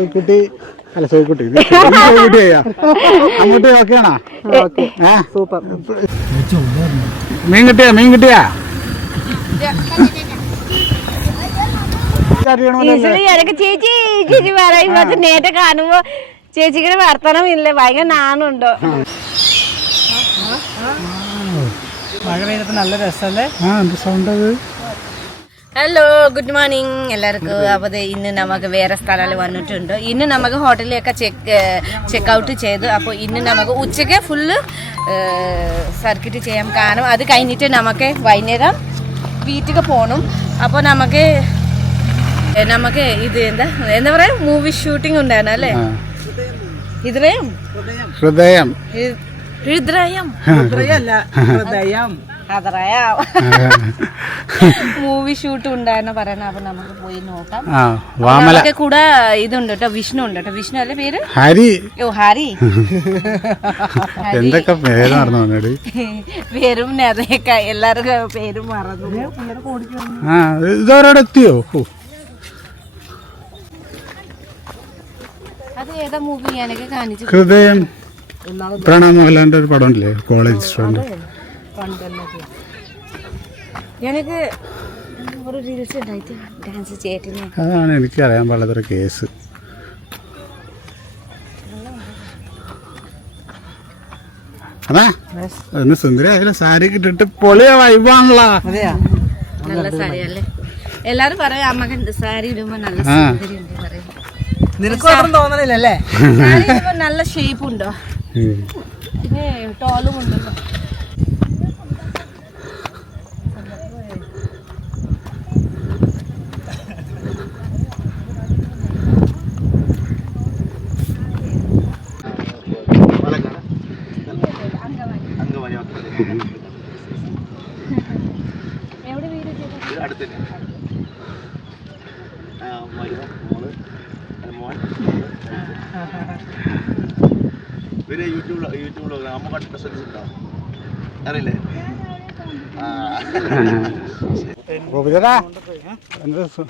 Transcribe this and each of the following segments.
സോയിക്കുട്ടി അല്ല സോയിക്കുട്ടി ഇത് അങ്ങോട്ട് ഓക്കെയാണോ സൂപ്പർ. മീൻ കിട്ടിയാ? മീൻ കിട്ടിയാ? ചേച്ചി ചേച്ചി പറയുമ്പോ നേരെ കാണുമ്പോ ചേച്ചിക്ക് വർത്തനം ഇല്ല? ഭയങ്കര നാണുണ്ടോ? മഴ പെയ്തപ്പോ നല്ല രസല്ലേ? ആ എന്ത് സൗണ്ട് അത്? ഹലോ ഗുഡ് മോർണിംഗ് എല്ലാവർക്കും. അപ്പോൾ ഇന്ന് നമുക്ക് വേറെ സ്ഥലങ്ങളിൽ വന്നിട്ടുണ്ട്. ഇന്ന് നമുക്ക് ഹോട്ടലിലൊക്കെ ചെക്ക് ചെക്ക് ഔട്ട് ചെയ്തു. അപ്പോൾ ഇന്ന് നമുക്ക് ഉച്ചയ്ക്ക് ഫുള്ള് സർക്കിറ്റ് ചെയ്യാം കാരണം അത് കഴിഞ്ഞിട്ട് നമുക്ക് വൈകുന്നേരം വീട്ടിലേക്ക് പോകണം അപ്പോൾ നമുക്ക് നമുക്ക് ഇത് എന്താ എന്താ പറയുക? മൂവി ഷൂട്ടിംഗ് ഉണ്ടായിരുന്നു അല്ലേ? ഹൃദയം. ഹൃദയം. ഹൃദയം. ഹൃദയല്ല ഹൃദയം. അതറയാ മൂവി ഷൂട്ട് ഉണ്ടായിരുന്നു പറയുന്ന അപ്പൊ നമുക്ക് പോയി നോക്കാം. വാമല. കൂടെ ഇതുണ്ട് കേട്ടോ വിഷ്ണു ഉണ്ട് കേട്ടോ. വിഷ്ണു അല്ലേ പേര്? ഹരി. ഓ ഹരി. എന്തൊക്കെ പേര് അതൊക്കെ എല്ലാവർക്കും പേരും മറന്നു. എത്തിയോ? ഓ അത് ഏതാ മൂവി എനിക്ക് കാണിച്ചു ഹൃദയം പ്രണാമോഹൻലാലിന്റെ ഒരു പടം ഉണ്ടല്ലേ കോളേജ് സ്റ്റുഡന്റ് എനിക്ക് ഒരു റീൽസ് ഉണ്ടായിട്ട് ഡാൻസ് അതാണ് എനിക്ക് അറിയാൻ പാടില്ലാത്തൊരു കേസ് അതാ ഒന്ന് സാരി ഇട്ടിട്ട് പൊളിയ വൈബാണല്ലോ. അതെയാ? നല്ല എല്ലാരും പറയാം അമ്മയ്ക്ക് സാരി ഇടുമ്പോ നല്ല. സുന്ദരി ഉണ്ട് പറയും. തോന്നണില്ലല്ലേ? നല്ല ഷേപ്പ് ഉണ്ടോ. പിന്നെ ടോളും ഉണ്ടല്ലോ എവിടെ വീട് ചെയ്തത്? ഇവർ യൂട്യൂബ് യൂട്യൂബ് അമ്മ കണ്ടിട്ട് ശ്രദ്ധിച്ചിട്ടുണ്ടോ അറിയില്ലേ? ആ. ഗോപിചേട്ടാ എന്താ സു-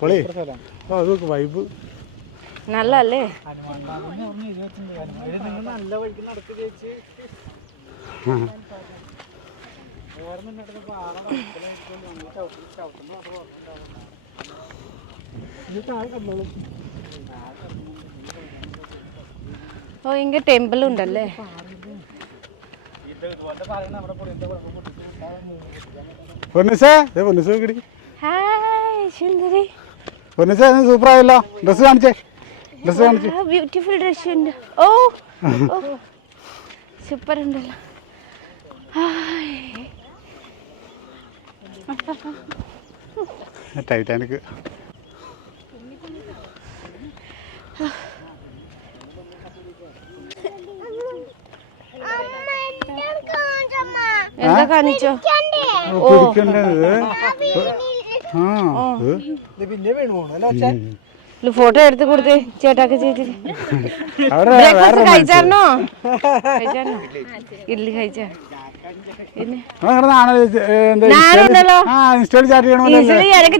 പൊളി. അത് വൈബ്. നല്ല അല്ലേ നല്ല വഴിക്ക് നടത്തി ചേച്ചി ഓ ഇങ്ങ ടെമ്പിൾ ഉണ്ടല്ലേ പൊന്നിസേ ഏ പൊന്നിസേ കിടി ഹായ് സുന്ദരി പൊന്നിസേ സൂപ്പർ ആയല്ലോ ഡ്രസ് കാണിച്ചേ. ഡ്രസ് കാണിച്ചേ. ബ്യൂട്ടിഫുൾ ഡ്രസ് ഉണ്ട്. ഓ സൂപ്പർ ഉണ്ടല്ലോ ഹായ് കാണിച്ചോ? ഫോട്ടോ എടുത്ത് കൊടുത്തേ ചേട്ടാക്ക് ചേച്ചി. ബ്രേക്ക്ഫാസ്റ്റ് കഴിച്ചായിരുന്നോ? കഴിച്ചായിരുന്നോ? ഇഡ്ഡലി കഴിച്ചാ.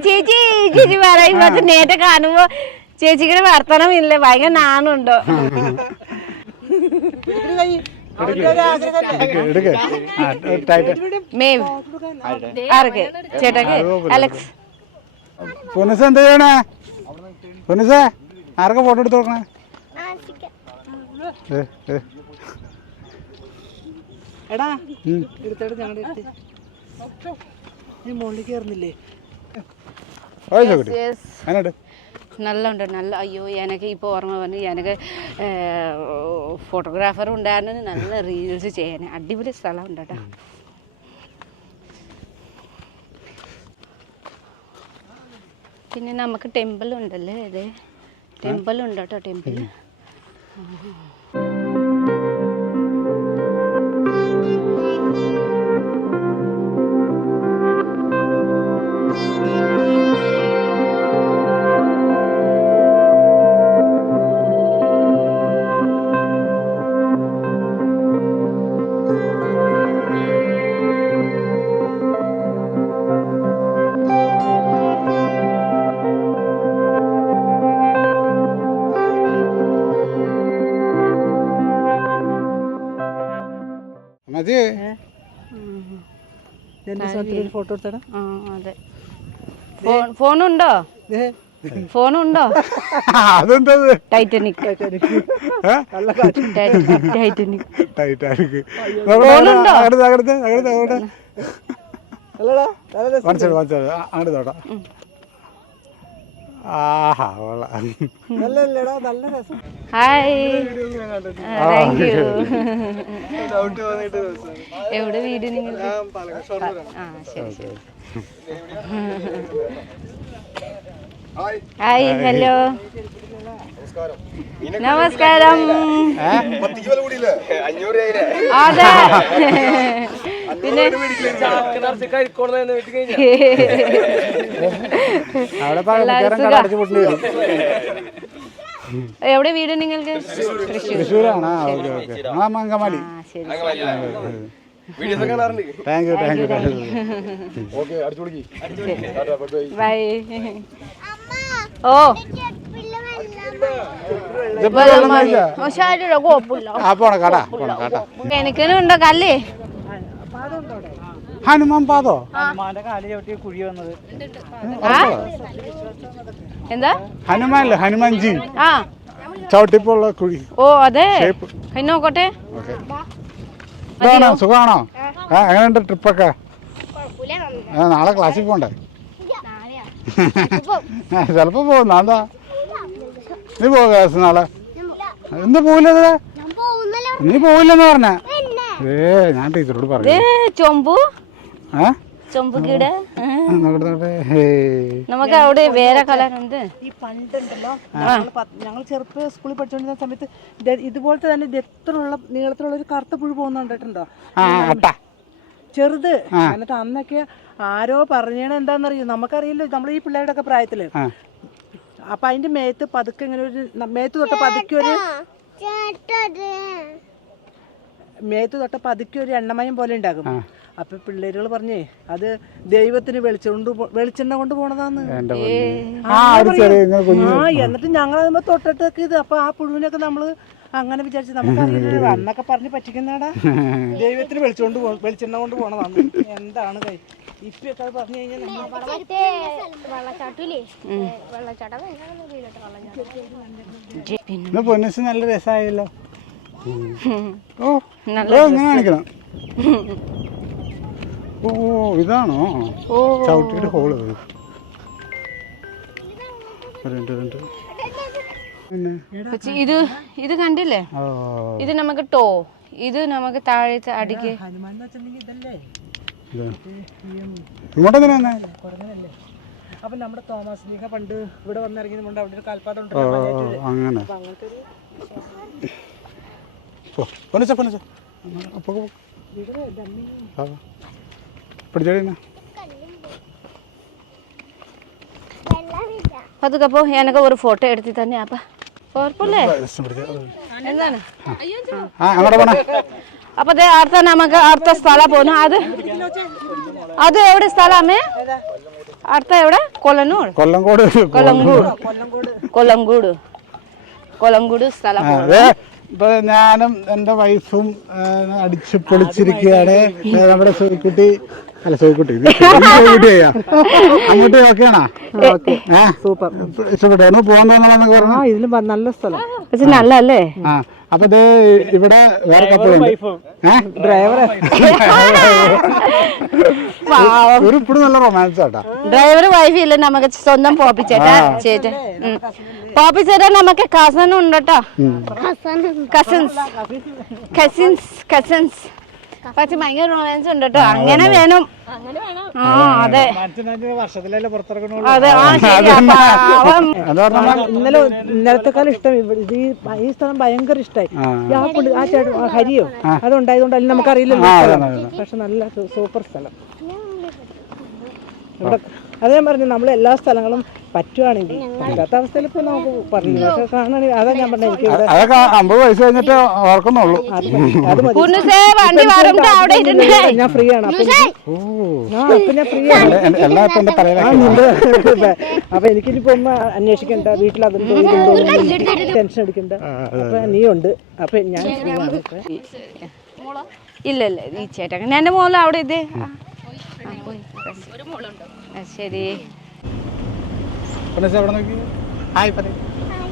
ചേച്ചി ചേച്ചി പറയുമ്പോ കാണുമ്പോ ചേച്ചിക്ക് വർത്തനം ഇല്ല? ഭയങ്കര നാണുണ്ടോ? ആർക്ക് ചേട്ടാക്ക്? അലക്സ്. പൊന്നിസ എന്താ ചെയ്യണേ? പൊന്നിസേ ആർക്കാ ഫോട്ടോ എടുത്ത് ഏ. എടാ ഞങ്ങളുടെ മുകളിൽ കയറുന്നില്ലേ? അതിനോട് നല്ല ഉണ്ട് നല്ല അയ്യോ എനിക്ക് ഇപ്പോൾ ഓർമ്മ വന്നു എനിക്ക് ഫോട്ടോഗ്രാഫർ ഉണ്ടായിരുന്നു നല്ല റീൽസ് ചെയ്യാൻ അടിപൊളി സ്ഥലം ഉണ്ട് കേട്ടോ പിന്നെ നമുക്ക് ടെമ്പിൾ ഉണ്ടല്ലേ അതെ ടെമ്പിൾ ഉണ്ട് കേട്ടോ ടെമ്പിൾ എന്റെ ഫോട്ടോ എടുത്തടാ. അതെ. ഫോൺ ഫോണുണ്ടോ? ഫോണുണ്ടോ? അതെന്താ ടൈറ്റാനിക് ടൈറ്റാനിക് ടൈറ്റനിക് ടൈറ്റാനിക് അങ്ങോട്ട് അങ്ങോട്ട്. മനസ്സിലായി മനസ്സിലായി അങ്ങോട്ട് ഹായ്. താങ്ക് യു എവിടെ വീട് നിങ്ങൾ ആ ശരി ശരി. ഹായ്. ഹലോ. നമസ്കാരം. അതെ. പിന്നെ എവിടെ വീട് നിങ്ങൾക്ക്? തൃശ്ശൂരാണ്. Thank you thank you you bye. ഓ. എനിക്ക് വെള്ളം കഴിച്ചാ? ഓ ശരിയുടെ കുഴപ്പമില്ല ആ പോണ കട പോണ കട എനിക്കുണ്ടോ കല്ലേ ഹനുമാൻ പാതോ? എന്താ ഹനുമാൻ ചവിട്ടി കുഴി വന്നത്. ആ? എന്താ? ഹനുമാനല്ലേ? ഹനുമാൻജി. ആ. ചവിട്ടിപ്പുള്ള കുഴി. ഓ അതെ. നോക്കട്ടെ. ഇതാണോ? സുഖമാണോ? ആ. എങ്ങനെയുണ്ട് ട്രിപ്പൊക്കെ? ആ നാളെ ക്ലാസ്സിൽ പോണ്ടേ? ചെലപ്പോ ചിലപ്പോ പോകും നാന്താ നീ പോകാ നാളെ? എന്ത് പോവില്ലത് നീ പോവില്ലെന്ന് പറഞ്ഞ. ഏ ഞാൻ ടീച്ചറോട് പറഞ്ഞു ചൊമ്പു. നമുക്ക് അവിടെ വേറെ കളർ ഉണ്ട് ഈ പണ്ടുണ്ടല്ലോ ഞങ്ങൾ ചെറുപ്പ സ്കൂളിൽ പഠിച്ചുകൊണ്ടിരുന്ന സമയത്ത് ഇതുപോലത്തെ തന്നെ ഇതെത്രയുള്ള നീളത്തിലുള്ള ഒരു കറുത്ത പുഴു പോകുന്നുണ്ടോ ചെറുത്. എന്നിട്ട് അന്നൊക്കെ ആരോ പറഞ്ഞേണ എന്താണെന്നറിയോ? നമുക്കറിയില്ല നമ്മൾ ഈ പിള്ളേരുടെ ഒക്കെ പ്രായത്തിൽ. ആ. അപ്പൊ അതിന്റെ മേത്ത് പതുക്കെ ഇങ്ങനെ ഒരു മേത്ത് തൊട്ട് പതുക്കെ ഒരു മേത്ത് തൊട്ട് പതുക്കെ ഒരു എണ്ണമയം പോലെ ഉണ്ടാകും. അപ്പൊ പിള്ളേരുകൾ പറഞ്ഞേ അത് ദൈവത്തിന് വെളിച്ചുണ്ട് വെളിച്ചെണ്ണ കൊണ്ട് പോണതാന്ന്. ആ എന്നിട്ട് ഞങ്ങൾ അതുമ്പോ തൊട്ടിട്ടൊക്കെ ഇത്. അപ്പൊ ആ പുഴുവിനൊക്കെ നമ്മൾ അങ്ങനെ വിചാരിച്ചു നമുക്കറിയില്ല അന്നൊക്കെ പറഞ്ഞ് പറ്റിക്കുന്നടാ. ദൈവത്തിന് വെളിച്ചോണ്ട് വെളിച്ചെണ്ണ കൊണ്ട് പോണതാന്ന്. എന്താണ് കൈ? ഇപ്പൊക്കെ അത് പറഞ്ഞു കഴിഞ്ഞാൽ വെള്ളച്ചാട്ടം പൊന്നിച്ച് നല്ല രസമായല്ലോ ഓ കാണിക്കണം. ഓ ഇതാണോ? ചവിട്ടിയിട്ട് ചവിട്ടിയുടെ ഹോൾ ഇത് ഇത് കണ്ടില്ലേ? ഇത് നമുക്ക് ടോ ഇത് നമുക്ക് താഴത്തെ അടിക്ക്. അപ്പൊ നമ്മുടെ തോമസ് ലീഹ പണ്ട് ഇവിടെ വന്നിറങ്ങിയതുകൊണ്ട് അവിടെ ഒരു കാൽപാതം അങ്ങനെ. അപ്പൊ അങ്ങനത്തെ ഒരു പോ പൊന്നിച്ച പൊന്നിച്ച അപ്പൊ പിടിച്ചോടി അതുക്കപ്പോ എനക്ക് ഒരു ഫോട്ടോ എടുത്തി തന്നെ അപ്പ കുഴപ്പമില്ലേ? എന്താണ്? ആ അങ്ങോട്ട് പോണേ. അപ്പൊ അടുത്ത നമുക്ക് അടുത്ത സ്ഥലം പോന്നു. അത് അത് എവിടെ സ്ഥലമേ അടുത്ത എവിടെ? കൊല്ലനൂർ കൊല്ലംകോട്. കൊല്ലംകൂട്. കൊല്ലംകൂട്. കൊല്ലംകൂട് സ്ഥലം അതെ ഇപ്പൊ ഞാനും എന്റെ വൈഫും അടിച്ചു പൊളിച്ചിരിക്കുകയാണ്. നമ്മുടെ സോയിക്കുട്ടി അല്ല സോയിക്കുട്ടിയാ അങ്ങോട്ട് ഓക്കെയാണോ സൂപ്പർ. ഇഷ്ടപ്പെട്ടായിരുന്നു പോകുന്നതെന്നുള്ളതൊക്കെ പറഞ്ഞു? ആ ഇതിലും നല്ല സ്ഥലം. പക്ഷെ നല്ല അല്ലേ അപ്പൊ ഇത് ഇവിടെ വേറെ കപ്പലുണ്ട് ഒരു ഇപ്പോഴും നല്ല റൊമാൻസ് ആട്ടാ. ഡ്രൈവർ വൈഫ് ഇല്ല? നമുക്ക് സ്വന്തം പോപ്പിച്ചേട്ടാ ചേട്ടൻ. പോപ്പിച്ചേട്ടാ നമുക്ക് കസൻ ഉണ്ട് കേട്ടോ. കസിൻസ് കസിൻസ് കസിൻസ് പക്ഷെ ഭയങ്കര റൊമാൻസ് ഉണ്ട് കേട്ടോ. അങ്ങനെ വേണം. ആ അതെ വർഷത്തിലല്ലേ പുറത്തിറങ്ങണുള്ളൂ അതെ ആ ഇന്നലെ ഇന്നലത്തെക്കാൾ ഇഷ്ടം ഇവിടെ ഇത് ഈ ഈ സ്ഥലം ഭയങ്കര ഇഷ്ടമായി ആ. പുള്ളി ആ ചേട്ടൻ ആ ഹരിയോ? അതുണ്ടായതുകൊണ്ട് അതിൽ നമുക്കറിയില്ലല്ലോ പക്ഷെ നല്ല സൂപ്പർ സ്ഥലം. ഇവിടെ അത് ഞാൻ പറഞ്ഞു നമ്മൾ എല്ലാ സ്ഥലങ്ങളും പറ്റുവാണെങ്കിൽ പറ്റാത്ത അവസ്ഥയിൽ ഇപ്പൊ നമുക്ക് പറഞ്ഞു പക്ഷെ കാണാൻ അതാ ഞാൻ പറഞ്ഞ എനിക്ക് ഇവിടെ അതൊക്കെ അമ്പത് വയസ്സ് കഴിഞ്ഞിട്ട് ഓർക്കുന്നുള്ളൂ. അത് മതി. കുന്നുസേ വണ്ടി വരുമ്പോ അവിടെ ഇരുന്നേ. ഞാൻ ഫ്രീ ആണ് അപ്പൊ എനിക്ക് ഓ ആ അപ്പൊ ഞാൻ ഫ്രീ ആണ് എ- എല്ലാം ഇപ്പൊ എന്റെ അപ്പൊ എനിക്കിനിപ്പോ ഒന്നും അന്വേഷിക്കണ്ട. വീട്ടിൽ അതുണ്ടോ ഇതുണ്ടോ ടെൻഷൻ അടിക്കണ്ട. അപ്പൊ നീ ഉണ്ട് അപ്പൊ ഞാൻ free ആണ് ഇപ്പൊ. ഇല്ല ഇല്ല ഈ ചേട്ടൻ എന്റെ മോൾ അവിടെ ഇത് ആ. ആ, പോയി. ആ, ശരി. പിന്നെ എവിടെ നോക്കി ഹായ് പറയും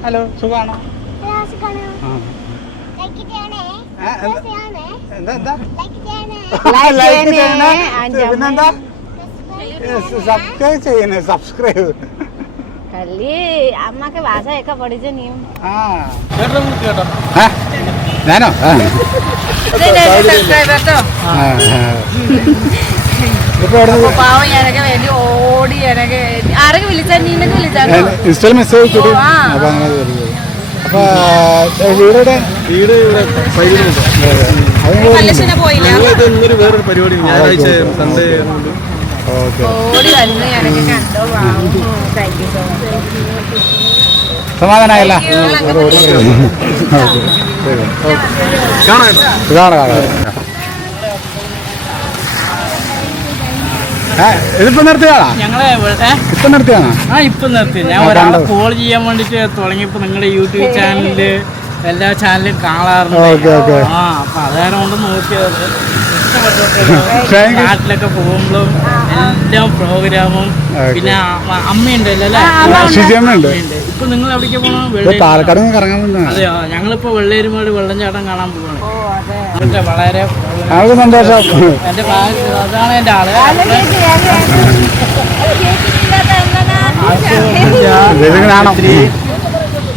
ഹലോ. പിന്നെന്താ സബ്സ്ക്രൈബ് ചെയ്യണേ സബ്സ്ക്രൈബ് അമ്മയ്ക്ക് ഭാഷയൊക്കെ പഠിച്ചു നീ ആ, ഞാനോ ആ. ഇപ്പൊ എവിടെ നിന്ന് പാവം എനക്ക് വേണ്ടി ഓടി ആരൊക്കെ നീനൊക്കെ ഇൻസ്റ്റയിൽ മെസ്സേജ്. അപ്പൊ അങ്ങനെ അപ്പൊ വീട് ഇവിടെ പോയില്ല? ഞങ്ങളിത് ഇന്നൊരു വേറൊരു പരിപാടി ഞായറാഴ്ച സൺഡേ ആയതുകൊണ്ട്. ഓക്കെ. ഓടി വന്ന് ഞാനൊക്കെ കണ്ടോ? താങ്ക് യു സോ മച്ച് സമാധാനായല്ല. കാണാം ഇതാണ് കാണാൻ ഇതിപ്പോ നിർത്തിയാണോ ഞങ്ങളെ ഇപ്പൊ നിർത്തിയാണോ ആ ഇപ്പൊ നിർത്തി. ഞാൻ ഒരാളെ കോൾ ചെയ്യാൻ വേണ്ടിട്ട് തുടങ്ങിയപ്പോ നിങ്ങളുടെ യൂട്യൂബ് ചാനലിൽ എല്ലാ ചാനലും കാണാറുണ്ട്. Okay okay. ആ അപ്പൊ അതാണ് കൊണ്ട് നോക്കിയത്. നാട്ടിലൊക്കെ പോകുമ്പോഴും എല്ലാ പ്രോഗ്രാമും പിന്നെ അമ്മയുണ്ടല്ലോ അല്ലേ. ഇപ്പൊ നിങ്ങൾ എവിടേക്ക് പോകണം പാലക്കാട് അതെയോ? ഞങ്ങളിപ്പോ വെള്ളേരുമാട് വെള്ളം ചാട്ടം കാണാൻ പോവാണ്. വളരെ ഞങ്ങൾക്ക് സന്തോഷം.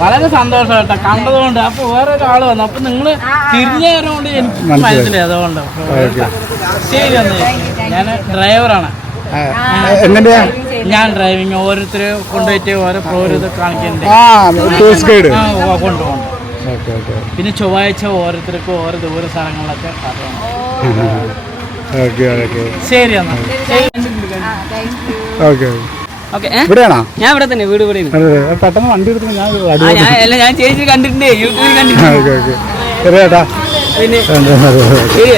വളരെ സന്തോഷം കേട്ടോ. കണ്ടതുകൊണ്ട് അപ്പൊ വേറെ ഒരാൾ വന്നു. അപ്പൊ നിങ്ങൾ തിരിഞ്ഞുകൊണ്ട് എനിക്ക് മനസ്സിലായി. അതുകൊണ്ട്. ശരി ഞാൻ ഡ്രൈവറാണ്. ഞാൻ ഡ്രൈവിങ് ഓരോരുത്തര് കൊണ്ടുപോയിട്ട് ഓരോ പ്രോരോ കാണിക്കുന്നുണ്ട്. കൊണ്ടുപോകണം ഓക്കെ ഓക്കെ. പിന്നെ ചൊവ്വാഴ്ച ഓരോരുത്തർക്കും ഓരോ ദൂര സ്ഥലങ്ങളിലൊക്കെ അറിയണം ഓക്കെ ഓക്കെ. ശരി എന്നാ. ഓക്കെ ഇവിടെയാണോ? ഞാൻ ഇവിടെ തന്നെ വീട് ഇവിടെ. പെട്ടെന്ന് വണ്ടി എടുത്തു ഞാൻ അല്ല ഞാൻ ചേച്ചി കണ്ടിട്ടുണ്ട് യൂട്യൂബിൽ കണ്ടിട്ടുണ്ട്. Okay okay. ശരി ചേട്ടാ. പിന്നെ സന്തോഷം. ശരി.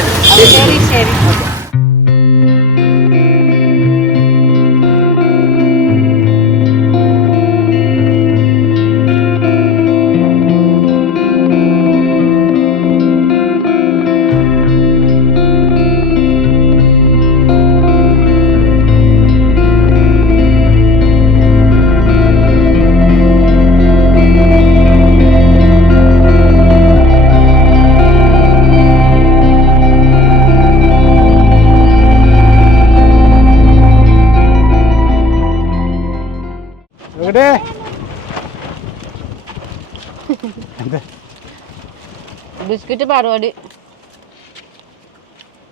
ബിസ്ക്കറ്റ് പരിപാടി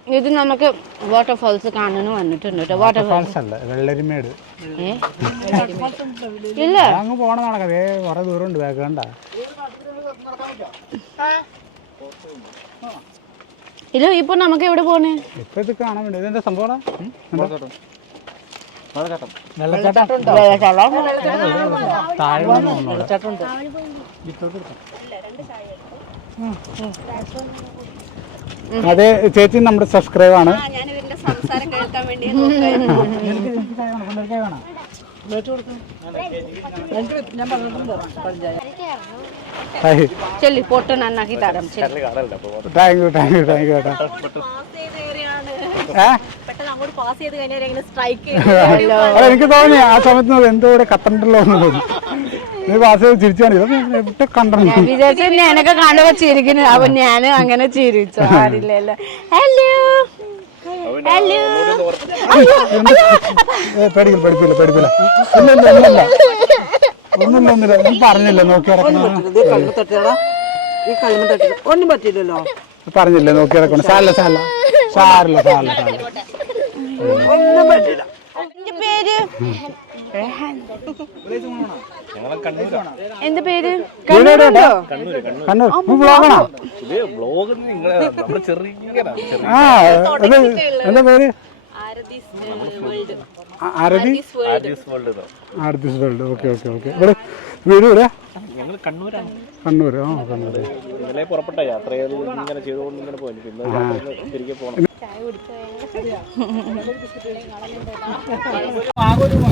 ഇത് നമുക്ക് വാട്ടർഫാൾസ് കാണാൻ വന്നിട്ടുണ്ട് കേട്ടോ വാട്ടർഫാൾസ് അല്ല വെള്ളരിമേട്. ഇല്ല. അങ്ങ് പോണ നടക്കേ. കുറെ ദൂരം ഉണ്ട് വേക്കണ്ട കണ്ട ഇല്ല ഇപ്പൊ നമുക്ക് എവിടെ പോണേ? ഇപ്പൊ ഇത് കാണാൻ വേണ്ടി. ഇതെന്താ സംഭവം വെള്ളച്ചാട്ടം. താഴെ അതെ ചേച്ചി നമ്മുടെ സബ്സ്ക്രൈബ് ആണ്. ചെല്ലി പൊട്ട് നന്നാക്കി തരാം thank you thank you thank you എനിക്ക് തോന്നി ആ സമയത്ത് എന്തോ ഇവിടെ കത്തണ്ടല്ലോ എന്ന് തോന്നി. നീ ചെയ്ത് ചിരിച്ചാണ് ഇതൊക്കെ കണ്ടു വിചാരിച്ചു ഞാനൊക്കെ കാണുമ്പോ ചിരിക്കുന്നു. അപ്പൊ ഞാൻ അങ്ങനെ ചിരിച്ചു. ആരില്ലല്ലോ ഹലോ ഹലോ പേടിക്കില്ല പേടിപ്പില്ല പേടിപ്പില്ല ഇല്ല ഇല്ല ഒന്നുമില്ല ഒന്നുമില്ല ഒന്നുമില്ല ഞാൻ പറഞ്ഞില്ല. നോക്കി ഒന്നും പറ്റില്ലല്ലോ പറഞ്ഞില്ലേ? നോക്കി ഇറക്കണം സാരല്ല സാരല്ല. സാരില്ല സാരില്ല സാരില്ല. ഒന്നും പറ്റില്ല പേര് എന്ത് പേര്? കണ്ണൂരുണ്ടോ കണ്ണൂർ ബ്ലോഗാണോ ആ ഇത് എന്താ പേര്? Aarathi? Aarathi's world. Okay okay okay. ഇവിടെ വീട് ഇവിടെ? കണ്ണൂർ ആ കണ്ണൂർ പുറപ്പെട്ട യാത്ര ഇങ്ങനെ ചെയ്തുകൊണ്ട് ഇങ്ങനെ പോയി തിരികെ പോകണം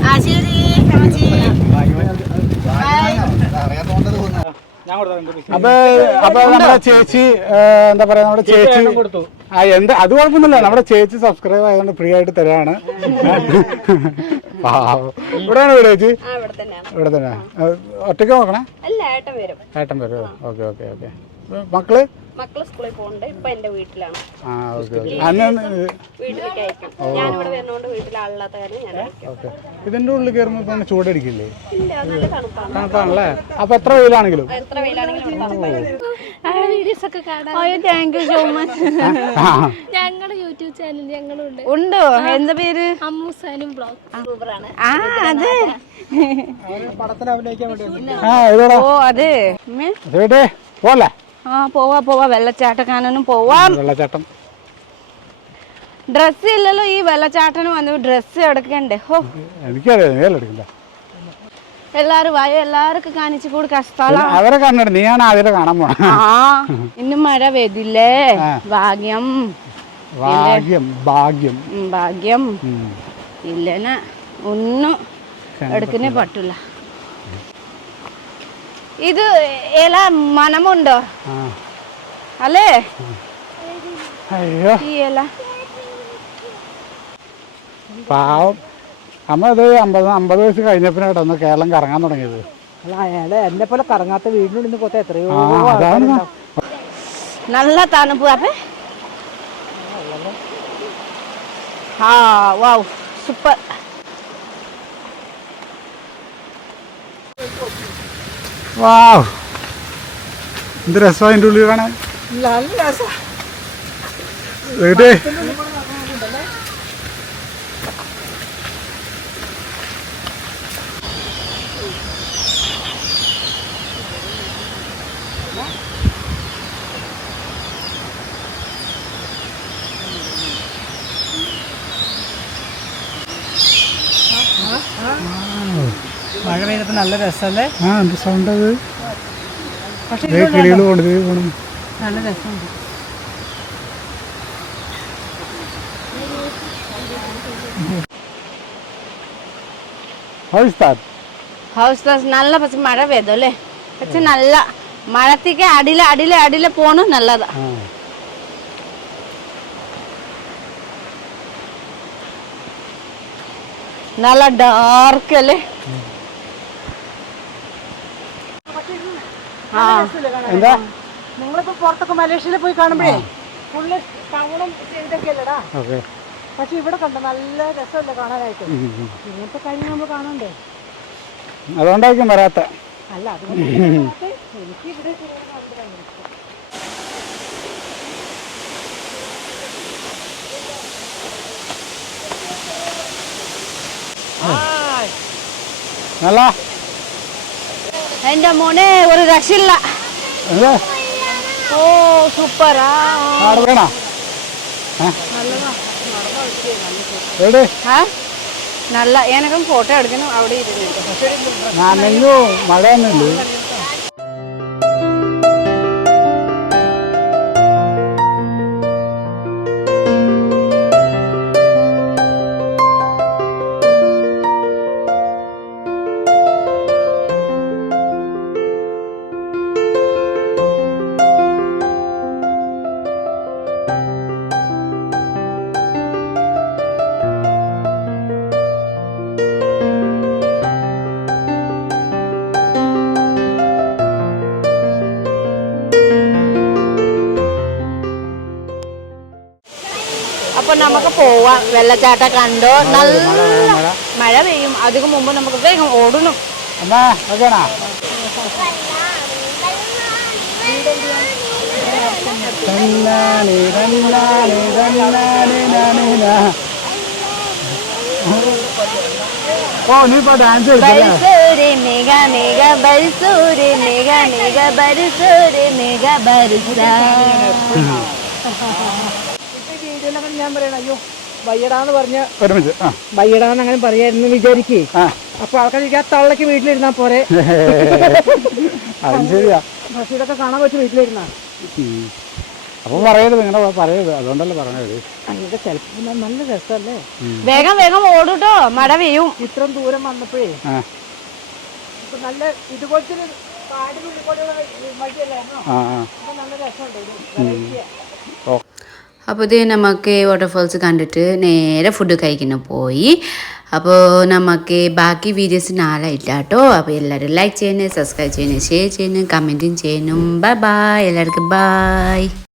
ആ ശരി അപ്പൊ അപ്പൊ നമ്മുടെ ചേച്ചി എന്താ പറയാ നമ്മുടെ ചേച്ചി ആ എന്ത് അത് കുഴപ്പമൊന്നുമില്ല. നമ്മുടെ ചേച്ചി സബ്സ്ക്രൈബ് ആയതുകൊണ്ട് ഫ്രീ ആയിട്ട് തരാണ്. ഇവിടെയാണ് വീട് ചേച്ചി? ഇവിടെ തന്നെ ഒറ്റയ്ക്ക് നോക്കണേ? അല്ല ഏട്ടൻ വരും. ഏട്ടൻ വരും. Okay okay okay. മക്കൾ? മക്കൾ സ്കൂളിൽ പോകുന്നുണ്ട് ഇപ്പൊ എന്റെ വീട്ടിലാണ്. ആ ഓക്കെ ഓക്കെ. അന്ന് വീട്ടിലേക്ക് അയക്കും. ഞാനിവിടെ വരുന്നോണ്ട് വീട്ടിൽ ആളില്ലാത്ത കാരണം ഞാൻ അയക്കും. ഓക്കെ. ഇതിന്റെ ഉള്ളിൽ കയറുമ്പോൾ തന്നെ ചൂടടിക്കില്ലേ? ഇല്ല നല്ല തണുപ്പാണ്. തണുപ്പാണല്ലേ? അപ്പൊ എത്ര വെയിലാണെങ്കിലും? എത്ര വെയിലാണെങ്കിലും താങ്ക് യു സോ മച്ച് ഞങ്ങളുടെ യൂട്യൂബ് ചാനൽ ഞങ്ങളുണ്ട്. ഉണ്ടോ? എന്താ പേര്? അമ്മൂസാനും ബ്ലോഗ്. ആ അതെ. ആ ഇതോടാ. ഓ അതെ പോലെ ആ പോവാ പോവാ. വെള്ളച്ചാട്ടക്കാനൊന്നും പോവാം. വെള്ളച്ചാട്ടം. ഡ്രസ് ഇല്ലല്ലോ ഈ വെള്ളച്ചാട്ടന് വന്ന്. ഡ്രസ് എടുക്കണ്ടേ? ഹോ. എനിക്കറിയാം നീ എടുക്കണ്ട. എല്ലാരും വായോ? എല്ലാവർക്കും കാണിച്ചു കൂടി സ്ഥലം. അവരെ കണ്ടിട്ട് നീയാണ് ആദ്യം കാണാൻ പോണ. ആ ഇന്ന് മഴ വരില്ലേ ഭാഗ്യം. ഭാഗ്യം ഭാഗ്യം. ഭാഗ്യം. ഇല്ലന ഒന്നും എടുക്കുന്നേ പറ്റില്ല ഇത് ഇല മനമുണ്ടോ? അല്ലേ? അയ്യോ. പാവം. അമ്മ ഇത് അമ്പത് അമ്പത് വയസ്സ് കഴിഞ്ഞപ്പോഴാണ് ഒന്ന് കേരളം കറങ്ങാൻ തുടങ്ങിയത്. അല്ല അയാളെ എന്നെ പോലെ കറങ്ങാത്ത വീടിനുള്ളിൽ നിന്ന് പോത്ത എത്രയോ ആ അതാണ്. നല്ല തണുപ്പ് അപ്പേ. ആ വാവ് സൂപ്പർ. വാവ്. എന്ത് രസമാണ് അതിന്റെ ഉള്ളിൽ കാണാൻ? നല്ല രസം. വീട്ടേ മഴ പെയ്തപ്പോ നല്ല രസമല്ലേ ആ എന്ത് സൗണ്ട് അത് പക്ഷേ കിളികൾ നല്ല രസമുണ്ട്. ഹൗസ് ഹൗസ് നല്ല പക്ഷെ മഴ പെയ്തു അല്ലേ? പക്ഷെ നല്ല മഴത്തേക്ക് അടിയിൽ അടിയിൽ അടിയിൽ പോണു നല്ലതാ. നല്ല ഡാർക്ക് അല്ലേ? ആ. എന്താ? നിങ്ങളിപ്പോ പുറത്തൊക്കെ മലേഷ്യയിൽ പോയി കാണുമ്പോഴേ ഫുള്ള് ടൗണും ഇതൊക്കെ അല്ലടാ ഓക്കെ പക്ഷെ ഇവിടെ കണ്ടോ നല്ല രസമല്ലേ കാണാനായിട്ട്? ഇങ്ങനത്തെ കാര്യങ്ങൾ നമ്മൾ കാണണ്ടേ? അതുകൊണ്ടായിരിക്കും വരാത്ത. അല്ല അതുകൊണ്ട് എനിക്ക് ഇവിടെ നല്ല. എന്റെ മോനെ ഒരു രക്ഷില്ല ഓ സൂപ്പറാ. വേണോ? എവിടെ? നല്ല എനക്കും ഫോട്ടോ എടുക്കണം അവിടെ ഇരുന്നിട്ട് മഴ മഴയൊന്നുമില്ല അപ്പൊ നമുക്ക് പോവാം. വെള്ളച്ചാട്ടം കണ്ടോ? നല്ല മഴ. പെയ്യും. അതിനു മുമ്പ് നമുക്ക് വേഗം ഓടണം. ഓ നീ ഇപ്പൊ ഡാൻസ് കളിച്ചല്ലേ ബരിസൂരി മേഘ മേഘ ബരിസൂരി മേഘ മേഘ ബരിസൂരി മേഘ ബരിസ ഇപ്പൊ ഈ വീഡിയോയിലൊക്കെ ഞാൻ പറയണ. അയ്യോ വയ്യടാന്ന് പറഞ്ഞ ഒരുമിച്ച് ആ. വയ്യടാന്ന് അങ്ങനെ പറയായിരുന്നു വിചാരിക്കേ. ആ. അപ്പൊ ആൾക്കാർ ആ തള്ളക്ക് വീട്ടിലിരുന്നാ പോരെ. അതും ശരിയാ. പക്ഷെ ഇതൊക്കെ കാണാൻ പറ്റും വീട്ടിലിരുന്നാ. അപ്പൊ പറയരുത് നിങ്ങളെ പറയരുത്. അതുകൊണ്ടല്ലേ പറഞ്ഞത്. അതൊക്കെ ചിലപ്പോ നല്ല രസമല്ലേ വേഗം വേഗം ഓടൂട്ടോ. മഴ പെയ്യും. ഇത്രയും ദൂരം വന്നപ്പോഴേ ആ. ഇപ്പൊ നല്ല ഇതുപോലത്തെ ഒരു കാടിനുള്ളിൽ കൂടെയുള്ള വഴിയല്ലായിരുന്നോ? ആ ആ. അപ്പൊ നല്ല രസമുണ്ട് വെറൈറ്റിയാ അപ്പോൾ ഇത് നമുക്ക് വാട്ടർഫോൾസ് കണ്ടിട്ട് നേരെ ഫുഡ് കഴിക്കുന്നു പോയി. അപ്പോൾ നമുക്ക് ബാക്കി വീഡിയോസ് നാളായില്ല കേട്ടോ അപ്പോൾ എല്ലാവരും ലൈക്ക് ചെയ്യണേ സബ്സ്ക്രൈബ് ചെയ്യണേ ഷെയർ ചെയ്യണേ കമന്റും ചെയ്യുന്നു ബൈ ബൈ എല്ലാവർക്കും ബൈ